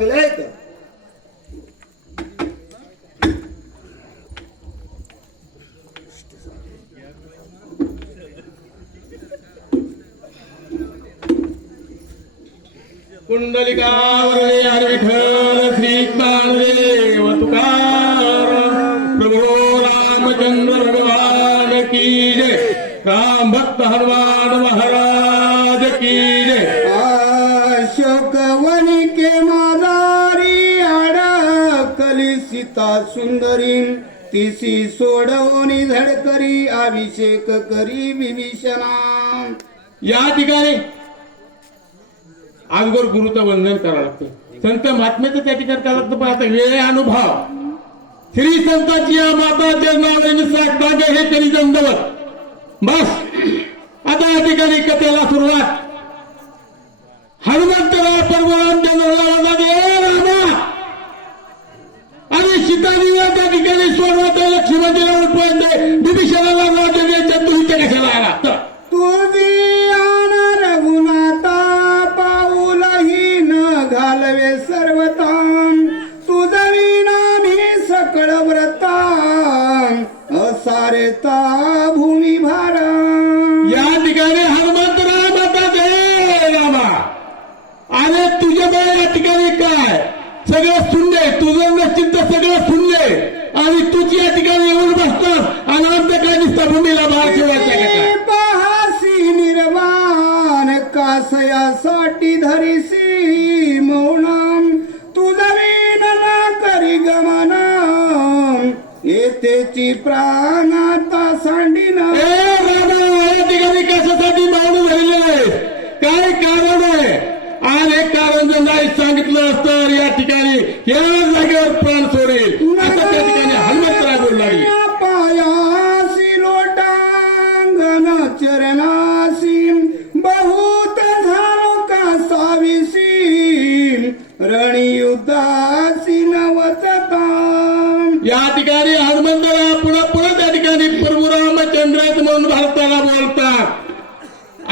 लागले तर कुंडलिका वरदे हर विठ्ठल श्री ज्ञानदेव तुकाराम प्रभू रामचंद्र भगवान की जय। राम भक्त हनुमान महाराज सुंदरी तिसी सोडवणी झडकरी अभिषेक करी विभीषणा. या ठिकाणी अगोदर गुरुचं वंदन करावं लागतं. संत महात्म्याचं त्या ठिकाणी करावं लागतं पण आता वेळ अनुभव. श्री संताची या माताच्या नावाने साक्षांग हे तरी दंडवत. बस. आता या ठिकाणी कथेला सुरुवात. हनुमंतराव परमानंद नावाला तुझी आन रघुनाथा पाऊलही न घालवे सर्वताम तुझविना मी सकळ व्रता असारेता भूमी भारा या ठिकाणी हनुमंतराय आता जय रामा अरे तुझ्या या ठिकाणी काय? सगळं सुनले तुझं नसतील सगळं सुनले. आणि तुझी या ठिकाणी येऊन बसतात आणि आमचं काय दिसतं भूमीला भार ठेवायचं का? कासयासाठी धरिसी मौनम तुझवीन ना करी गमनम. येथेची प्राणाता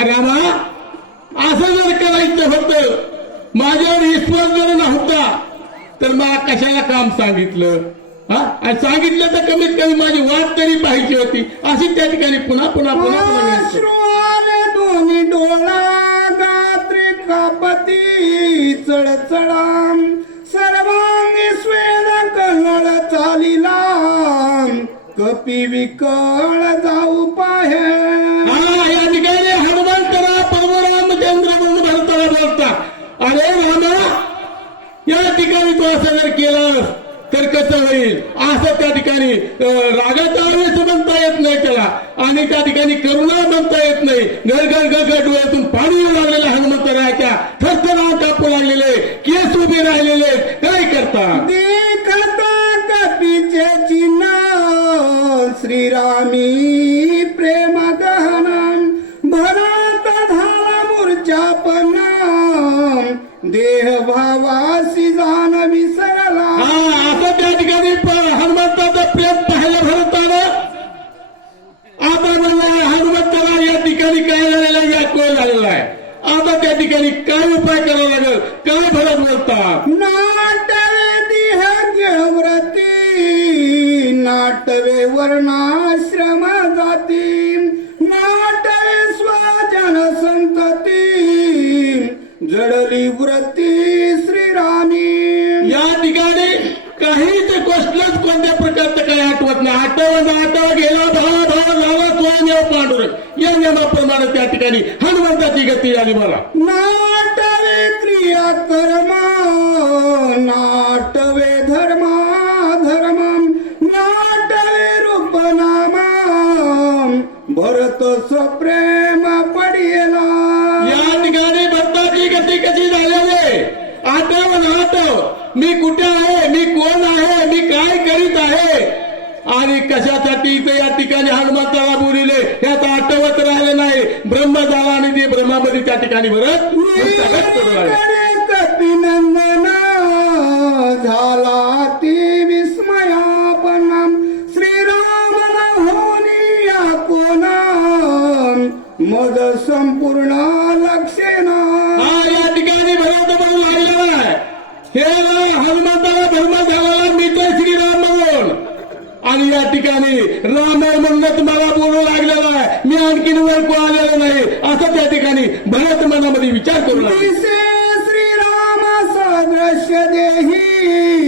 बोलतात असं जर करायचं होतं माझ्यावर विश्वास जर नव्हता तर मला कशाला काम सांगितलं? हा? आणि सांगितलं तर कमीत कमी माझी वाट तरी पाहिजे होती. अशी त्या ठिकाणी पुन्हा पुन्हा पुन्हा पुन्हा दोन्ही डोळा गात्री कापती चढचडा सर्वांगी स्वेद कन्नड चालिला कपी विकळ जाऊ अरे रामा या ठिकाणी तो असं जर केलं तर कसं होईल? असं त्या ठिकाणी रागाचा आवेश म्हणता येत नाही त्याला. आणि त्या ठिकाणी करुणा म्हणता येत नाही. घर घर घर घर डोळ्यातून पाणी लागलेल्या हनुमंत हनुमंतराच्या थरथर कापू लागलेले काय फरक बोलतात नाटवे व्रती नाटवे वर्णाश्रम जाती नाटवे स्वजन संतती जडली व्रती श्रीरामी. या ठिकाणी काहीच गोष्टच कोणत्या प्रकारचं काही आठवत नाही. आठवण आठव गेलो भाव स्वयं पांडुरंग या नियमाप्रमाणे त्या ठिकाणी हनुमंताची गती झाली मला. नाटवे क्रिया कर्म नाटवे धर्मा धर्म नाटवे रूप नामा भरत सप्रेम पडिला या ठिकाणी भरताची गती कशी झालेली आहे? आठव आठव. मी कुठे आहे? मी कोण आहे? मी काय करीत आहे? आणि कशासाठी इथं या ठिकाणी हनुमंताला बोलिले यात आठवत राहिले नाही. ब्रह्म झाला आणि ते ब्रह्मामध्ये त्या ठिकाणी भरत लागले. झाला ती विस्मयापन श्रीराम कोण मद संपूर्ण लक्षेना. हा या ठिकाणी भरत आहे हे हनुमंताला धर्म झाला मी तर श्रीराम म्हणून. आणि या ठिकाणी राम म्हणून तुम्हाला बोलू लागलेला आहे. मी आणखीन वळकू आलेलो नाही. असं त्या ठिकाणी भरत मनामध्ये विचार करू लागले. दिसे श्रीराम सदृश्य देही.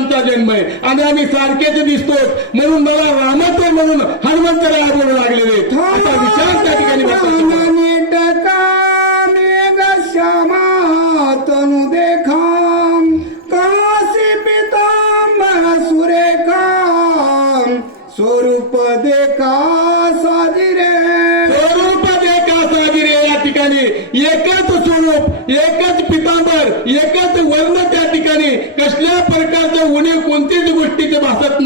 आमचा जन्म आहे. आणि आम्ही सारखेच दिसतो म्हणून मला रामच म्हणून हनुमंतराव बोलू लागलेले असा विचार त्या ठिकाणी देखा स्वरूप देखा साजिरे एका या ठिकाणी. एकच स्वरूप एकच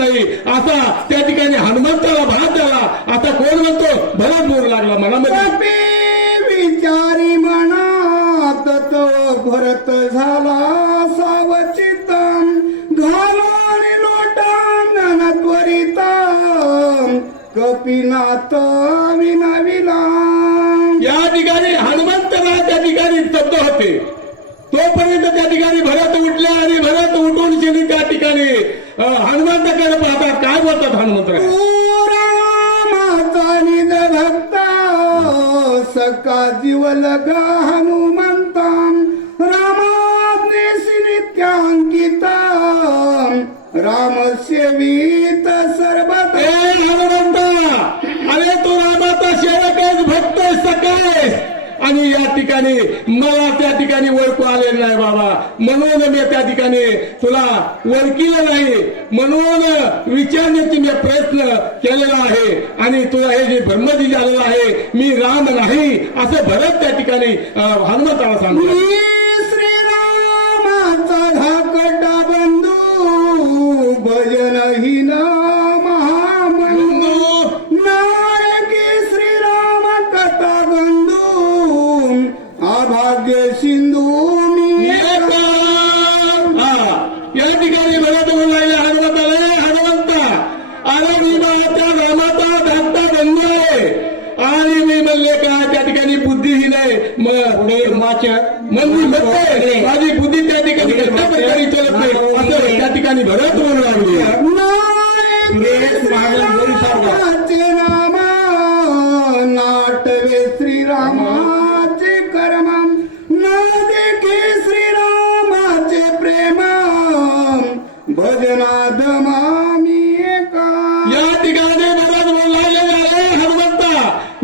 नाही असा त्या ठिकाणी हनुमंताला भात झाला आता कोण म्हणतो? भरत बोर लागला कपी विचारी मनात तो भरत झाला सावचित घालून लोटांगण त्वरित कपिनाथ विनविला. या ठिकाणी हनुमंतराव त्या ठिकाणी स्तब्ध होते. तोपर्यंत त्या ठिकाणी भरत उठले आणि भरत सका जीवल ग हनुमंता रामाज्ञेशी नित्यांकित राम सेवित सर्वत ए हनुमंता अरे तू रामाचा सेवक भक्त सकाळ आणि या ठिकाणी मला त्या ठिकाणी ओळखू आलेलं नाही बाबा. म्हणून मी त्या ठिकाणी तुला ओळखीलं नाही. म्हणून विचारण्याची मी प्रयत्न केलेला आहे. आणि तुला हे जे ब्रह्मजी झालेलं आहे मी राम नाही असं भरत त्या ठिकाणी अं, हनुमंताला ठिकाणी भरत बोलायला हनुमंताला "ए, हनुमंता! मी माझ्या रामाचा धाकटा बंधू आहे. आणि मी म्हणले का त्या ठिकाणी बुद्धीही नाही म्हणजे म्हणते माझी बुद्धी त्या ठिकाणी प्रकारे चलत नाही असं त्या ठिकाणी भरत बोलू लागले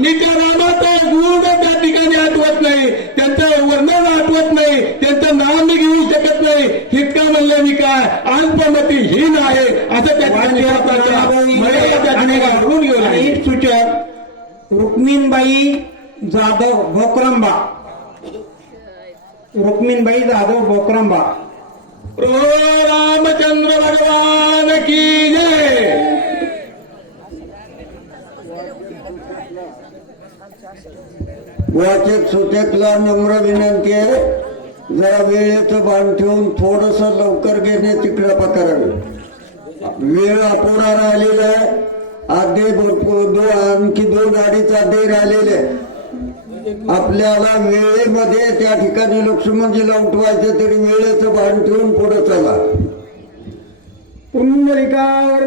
मी त्या रामाचा गुण त्या ठिकाणी आठवत नाही. त्यांचं वर्णन आठवत नाही. त्यांचं नाव मी घेऊ शकत नाही. इतका म्हणलं मी काय? अल्पमती हीन आहे असं त्या ठिकाणी घालून घेऊन सूचक रुक्मिणबाई जाधव भोकरंबा रुक्मिणबाई जाधव भोकरंबा रामचंद्र भगवान की जय! वाचक सुचकला नम्र विनंती आहे. जरा वेळेचं बाण ठेवून थोडस लवकर घेण्याची कृपा करावी वेळ अपुरा राहिलेला आहे. आधे दो आणखी दोन अडीच आधे राहिलेले. आपल्याला वेळेमध्ये त्या ठिकाणी लक्ष्मणजीला उठवायचं तरी वेळेचं भान ठेवून पुढे चला. पुंडलिकावर